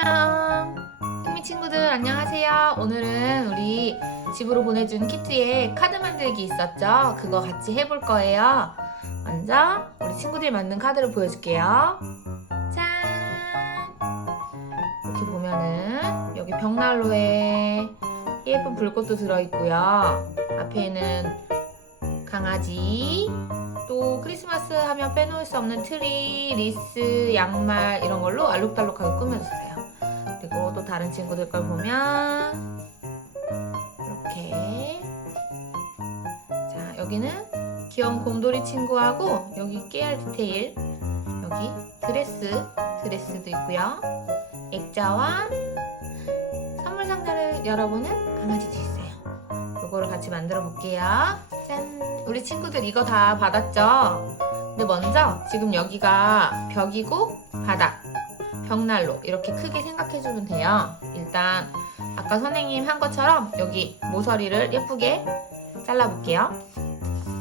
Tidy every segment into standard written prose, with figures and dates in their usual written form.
안녕. 흥미 친구들 안녕하세요. 오늘은 우리 집으로 보내준 키트에 카드 만들기 있었죠? 그거 같이 해볼 거예요. 먼저 우리 친구들이 만든 카드를 보여줄게요. 짠! 이렇게 보면은 여기 벽난로에 예쁜 불꽃도 들어있고요. 앞에는 강아지, 또 크리스마스 하면 빼놓을 수 없는 트리, 리스, 양말 이런 걸로 알록달록하게 꾸며줬어요. 그리고 또 다른 친구들 걸 보면 이렇게, 자 여기는 귀여운 곰돌이 친구하고 여기 깨알 디테일, 여기 드레스도 있고요. 액자와 선물 상자를 열어보는 강아지도 있어요. 요거를 같이 만들어 볼게요. 짠! 우리 친구들 이거 다 받았죠? 근데 먼저 지금 여기가 벽이고 바닥, 벽난로 이렇게 크게 생각해주면 돼요. 일단 아까 선생님 한 것처럼 여기 모서리를 예쁘게 잘라볼게요.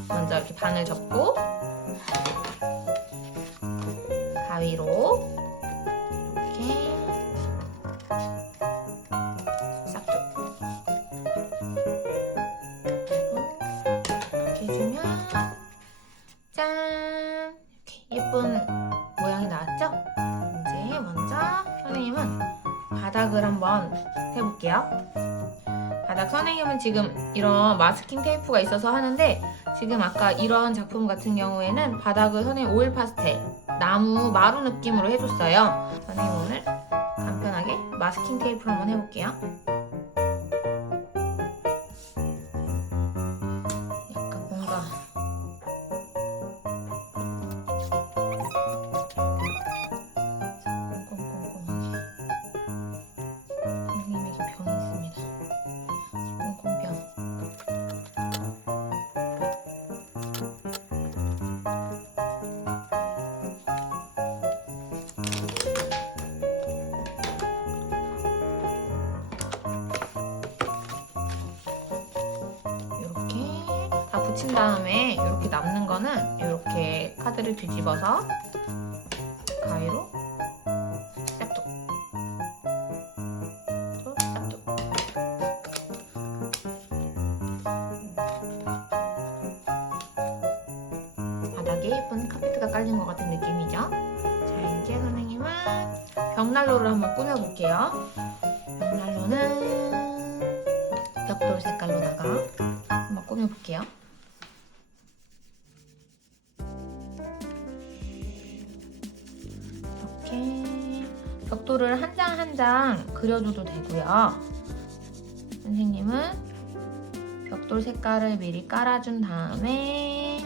먼저 이렇게 반을 접고 가위로 이렇게 싹둑 이렇게 해주면 짠! 이렇게 예쁜 모양이 나왔죠? 이제 먼저 선생님은 바닥을 한번 해볼게요. 바닥 선생님은 지금 이런 마스킹 테이프가 있어서 하는데, 지금 아까 이런 작품 같은 경우에는 바닥을 선생님 오일 파스텔, 나무 마루 느낌으로 해줬어요. 선생님 오늘 간편하게 마스킹 테이프로 한번 해볼게요. 약간 뭔가 선생님에게 병이 있습니다. 꽁꽁병. 이렇게 다 붙인 다음에 이렇게 남는 거는 이렇게 카드를 뒤집어서 가위로 싹둑 또 싹둑. 바닥에 예쁜 카페트가 깔린 것 같은 느낌이죠? 자, 이제 선생님은 벽난로를 한번 꾸며볼게요. 벽난로는 벽돌 색깔로다가 한번 꾸며볼게요. 이렇게 벽돌을 한 장 한 장 그려줘도 되고요. 선생님은 벽돌 색깔을 미리 깔아준 다음에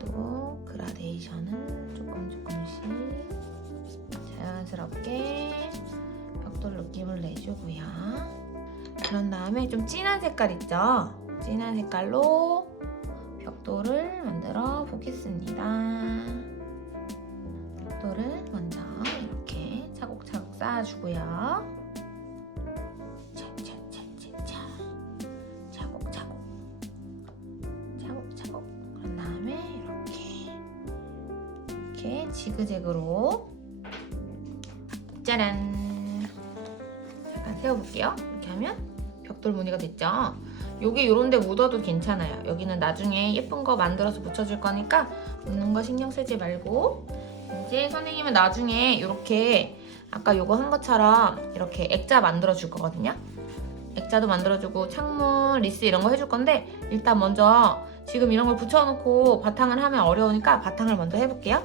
또 그라데이션을 조금씩 자연스럽게 벽돌 느낌을 내주고요. 그런 다음에 좀 진한 색깔 있죠? 진한 색깔로 벽돌을 만들어 보겠습니다. 벽돌을 먼저 이렇게 차곡차곡 쌓아주고요. 차차차차차 차곡차곡 차곡차곡. 그런 다음에 이렇게 지그재그로 짜란! 잠깐 세워볼게요. 이렇게 하면 벽돌 무늬가 됐죠? 요게 요런데 묻어도 괜찮아요. 여기는 나중에 예쁜 거 만들어서 붙여줄 거니까 묻는 거 신경 쓰지 말고, 이제 선생님은 나중에 이렇게 아까 요거 한 것처럼 이렇게 액자 만들어 줄 거거든요. 액자도 만들어주고 창문, 리스 이런 거 해줄 건데, 일단 먼저 지금 이런 걸 붙여놓고 바탕을 하면 어려우니까 바탕을 먼저 해볼게요.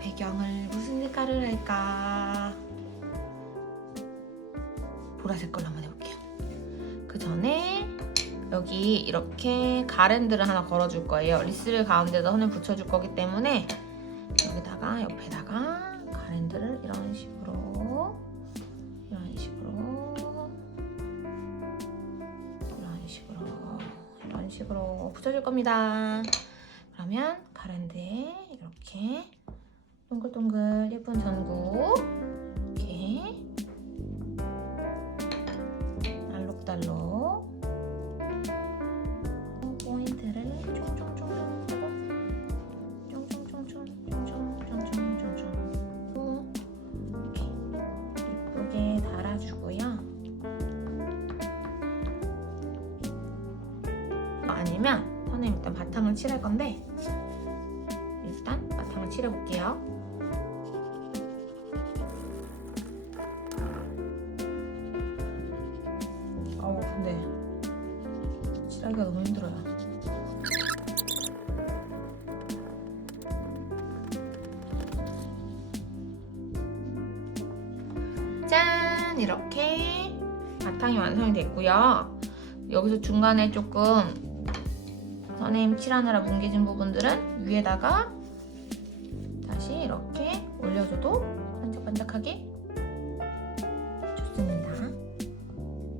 배경을 무슨 색깔을 할까? 보라색 걸로 한번 해볼게요. 그 전에 여기 이렇게 가랜드를 하나 걸어줄 거예요. 리스를 가운데다 선을 붙여줄 거기 때문에 여기다가 옆에다가 가랜드를 이런 식으로 붙여줄 겁니다. 그러면 가랜드에 이렇게 동글동글 예쁜 전구 이렇게 알록달록 포인트를 쫑쫑쫑쫑 하고 쫑쫑쫑쫑쫑쫑쫑 아니면 선생님 일단 바탕을 칠할 건데 일단 바탕을 칠해볼게요. 근데 칠하기가 너무 힘들어요. 짠! 이렇게 바탕이 완성이 됐고요. 여기서 중간에 조금 선생님 칠하느라 뭉개진 부분들은 위에다가 다시 이렇게 올려줘도 반짝반짝하게 좋습니다.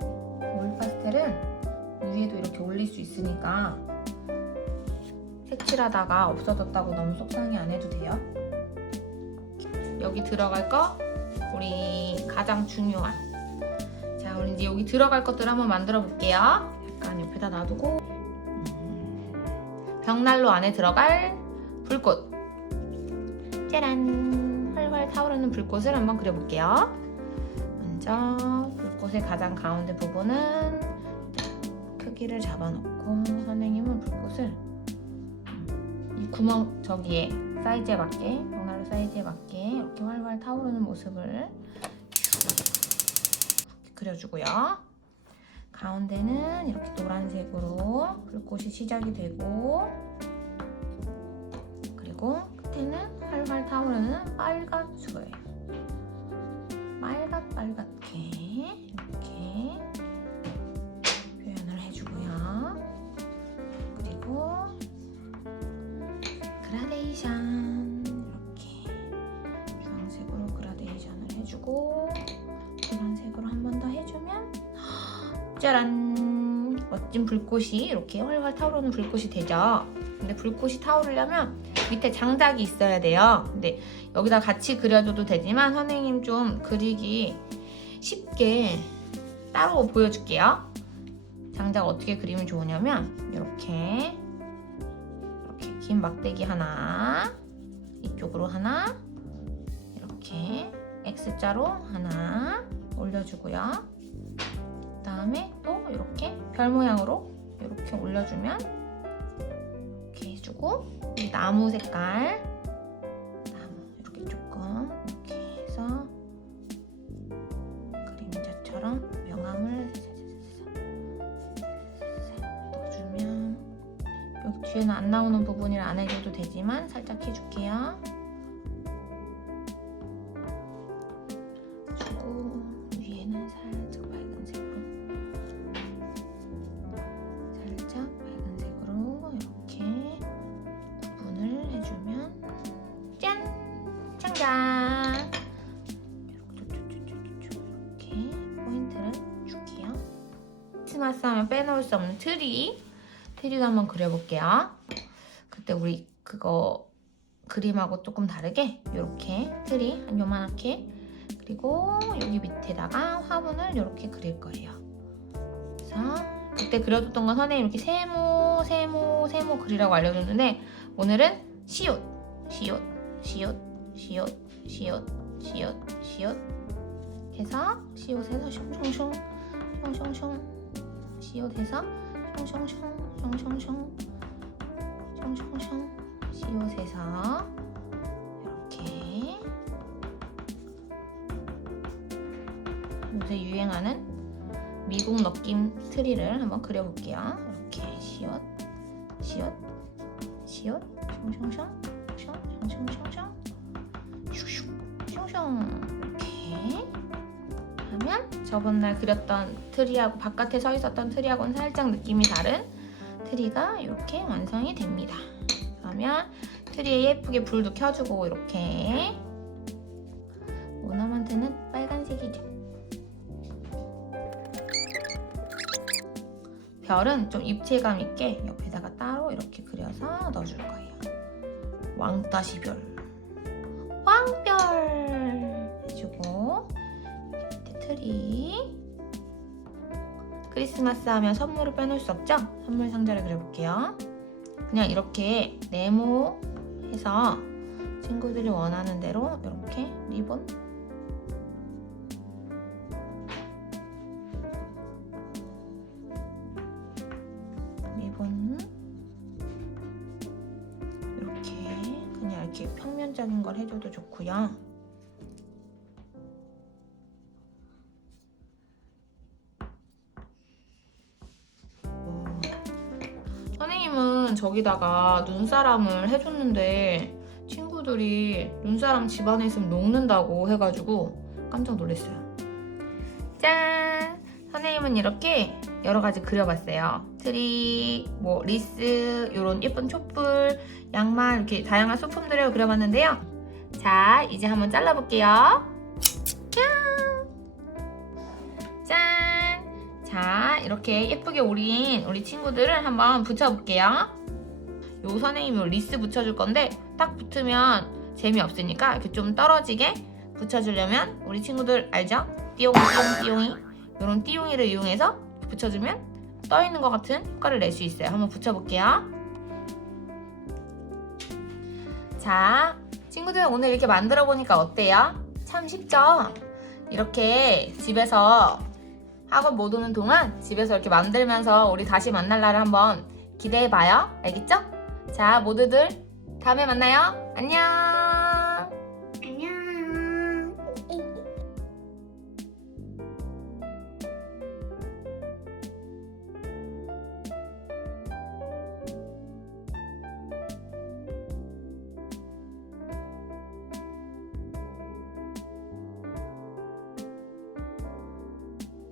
오일 파스텔은 위에도 이렇게 올릴 수 있으니까 색칠하다가 없어졌다고 너무 속상해 안 해도 돼요. 여기 들어갈 거 우리 가장 중요한, 자 우리 이제 여기 들어갈 것들 한번 만들어 볼게요. 약간 옆에다 놔두고 벽난로 안에 들어갈 불꽃, 짜란! 활활 타오르는 불꽃을 한번 그려볼게요. 먼저 불꽃의 가장 가운데 부분은 크기를 잡아놓고 선생님은 불꽃을 이 구멍 저기에 사이즈에 맞게, 벽난로 사이즈에 맞게 이렇게 활활 타오르는 모습을 그려주고요. 가운데는 이렇게 노란색으로 불꽃이 시작이 되고, 그리고 끝에는 활활 타오르는 빨간술, 빨갛게 이렇게 표현을 해주고요. 그리고 그라데이션 이렇게 주황색으로 그라데이션을 해주고 노란색으로 한 번 더 해주면 짜란! 멋진 불꽃이 이렇게 활활 타오르는 불꽃이 되죠. 근데 불꽃이 타오르려면 밑에 장작이 있어야 돼요. 근데 여기다 같이 그려줘도 되지만 선생님 좀 그리기 쉽게 따로 보여줄게요. 장작 어떻게 그리면 좋으냐면 이렇게 긴 막대기 하나, 이쪽으로 하나, 이렇게 X자로 하나 올려주고요. 그 다음에 또 이렇게 별 모양으로 이렇게 올려주면 이렇게 해주고, 이 나무 색깔, 나무 이렇게 조금 이렇게 해서 그림자처럼 명암을 넣어주면, 여기 뒤에는 안 나오는 부분을 안 해줘도 되지만 살짝 해줄게요. 주고 위에는 살짝 빨간색으로 이렇게 구분을 해주면 짠! 장작! 이렇게 포인트를 줄게요. 크리스마스 하면 빼놓을 수 없는 트리도 한번 그려볼게요. 그때 우리 그거 그림하고 조금 다르게 이렇게 트리 한 요만하게, 그리고 여기 밑에다가 화분을 이렇게 그릴 거예요. 그래서 그때 그려줬던 건 선생님 이렇게 세모 그리라고 알려줬는데 오늘은 시옷 해서 시옷에서 숑숑숑 시옷에서 숑숑숑 시옷에서 이렇게 요새 유행하는 미국 느낌 트리를 한번 그려볼게요. 이렇게 시옷 숑숑숑 이렇게 하면 저번날 그렸던 트리하고 바깥에 서 있었던 트리하고는 살짝 느낌이 다른 트리가 이렇게 완성이 됩니다. 그러면 트리에 예쁘게 불도 켜주고, 이렇게 오너먼트는 빨간색이죠. 별은 좀 입체감 있게 옆에다가 따로 이렇게 그려서 넣어줄 거예요. 왕따시별, 왕별 해주고, 밑에 트리. 크리스마스 하면 선물을 빼놓을 수 없죠? 선물 상자를 그려볼게요. 그냥 이렇게 네모해서 친구들이 원하는 대로 이렇게 리본, 이렇게 평면적인 걸 해줘도 좋고요. 선생님은 저기다가 눈사람을 해줬는데 친구들이 눈사람 집안에 있으면 녹는다고 해가지고 깜짝 놀랐어요. 짠! 선생님은 이렇게 여러 가지 그려봤어요. 트리, 뭐 리스, 이런 예쁜 촛불, 양말 이렇게 다양한 소품들을 그려봤는데요. 자, 이제 한번 잘라볼게요. 짠! 자, 이렇게 예쁘게 오린 우리 친구들을 한번 붙여볼게요. 요 선생님이 요 리스 붙여줄 건데 딱 붙으면 재미없으니까 이렇게 좀 떨어지게 붙여주려면 우리 친구들 알죠? 띠용이 띠용이 이런 띠용이를 이용해서 붙여주면 떠있는 것 같은 효과를 낼 수 있어요. 한번 붙여볼게요. 자, 친구들 오늘 이렇게 만들어 보니까 어때요? 참 쉽죠? 이렇게 집에서 학원 못 오는 동안 집에서 이렇게 만들면서 우리 다시 만날 날을 한번 기대해봐요. 알겠죠? 자, 모두들 다음에 만나요. 안녕.